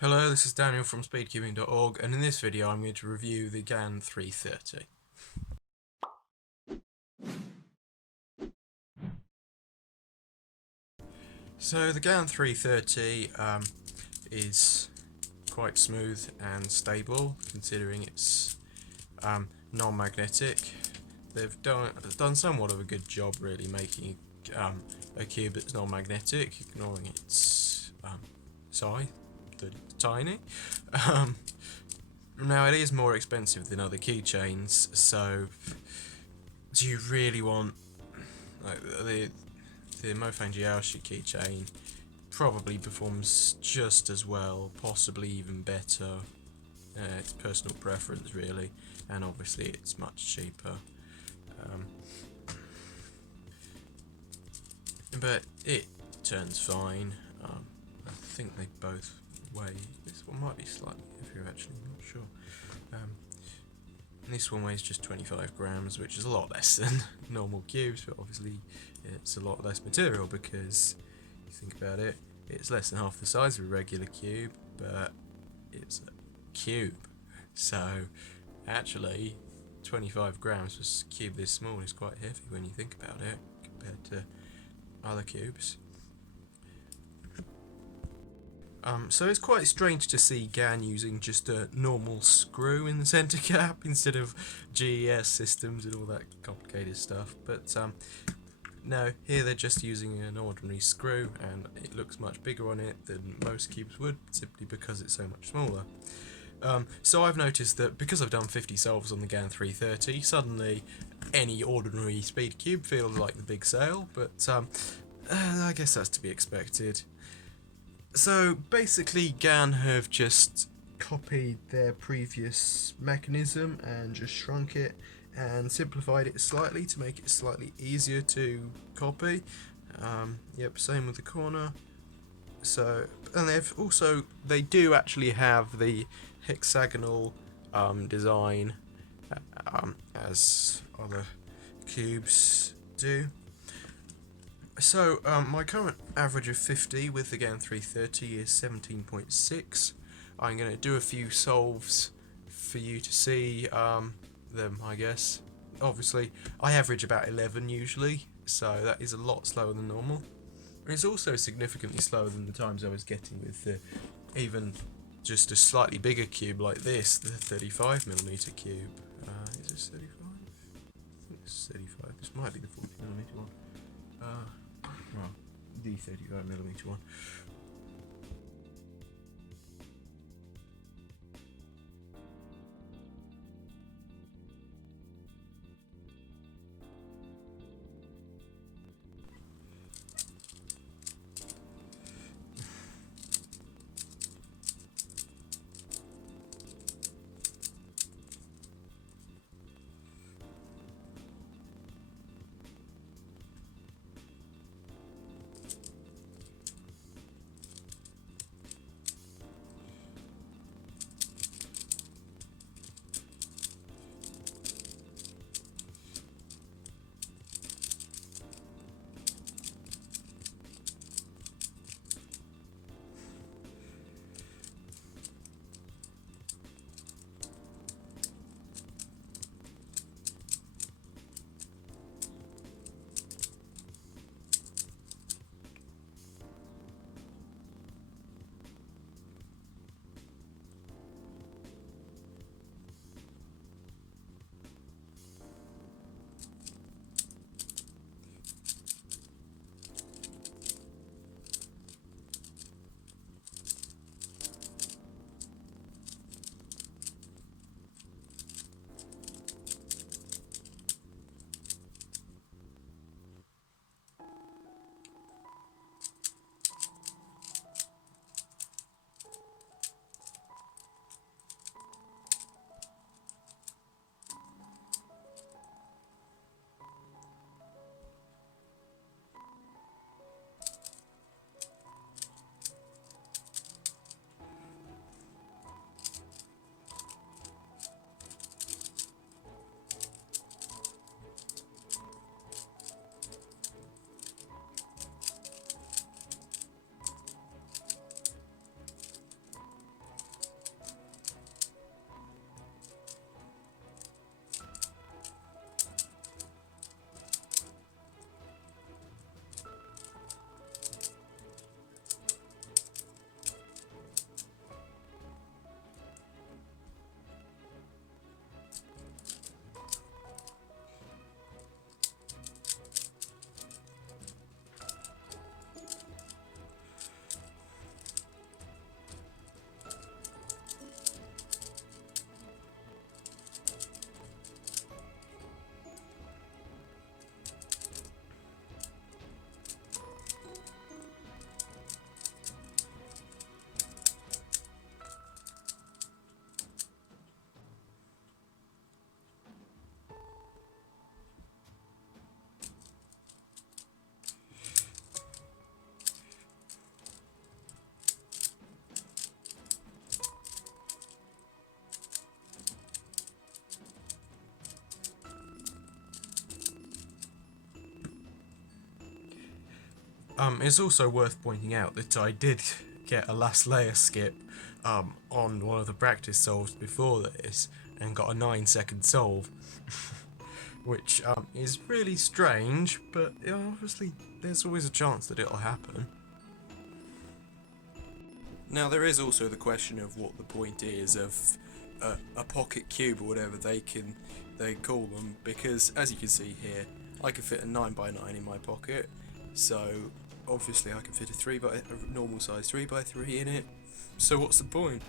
Hello, this is Daniel from speedcubing.org, and in this video I'm going to review the GAN 330. So the GAN 330 is quite smooth and stable considering it's non-magnetic. They've done somewhat of a good job really making a cube that's non-magnetic, ignoring its size, that it's tiny. Now it is more expensive than other keychains, so do you really want like the Mofang Jiaoshi keychain probably performs just as well, possibly even better. It's personal preference really, and obviously it's much cheaper. Um, but it turns fine. I think they both weigh. This one might be slightly heavier actually, I'm not sure. Um, This one weighs just 25 grams, which is a lot less than normal cubes, but obviously it's a lot less material because, you think about it, it's less than half the size of a regular cube, but it's a cube. So, actually, 25 grams for a cube this small is quite heavy when you think about it, compared to other cubes. So it's quite strange to see GAN using just a normal screw in the center cap instead of GES systems and all that complicated stuff. But no, here they're just using an ordinary screw, and it looks much bigger on it than most cubes would, simply because it's so much smaller. So I've noticed that because I've done 50 solves on the GAN 330, suddenly any ordinary speed cube feels like the big sale, but I guess that's to be expected. So basically GAN have just copied their previous mechanism and just shrunk it and simplified it slightly to make it slightly easier to copy. Yep, same with the corner. So, and they do actually have the hexagonal design as other cubes do. So, my current average of 50 with the GAN 330 is 17.6. I'm going to do a few solves for you to see them, I guess. Obviously, I average about 11 usually, so that is a lot slower than normal. It's also significantly slower than the times I was getting with even just a slightly bigger cube like this, the 35mm cube. Is this 35? I think it's 35. This might be the 40mm one. Well, the 35mm one. It's also worth pointing out that I did get a last layer skip on one of the practice solves before this and got a 9-second solve, which is really strange, but obviously there's always a chance that it'll happen. Now there is also the question of what the point is of a pocket cube or whatever they call them, because as you can see here, I can fit a 9x9 in my pocket, so obviously I can fit a normal size 3x3 in it. So what's the point?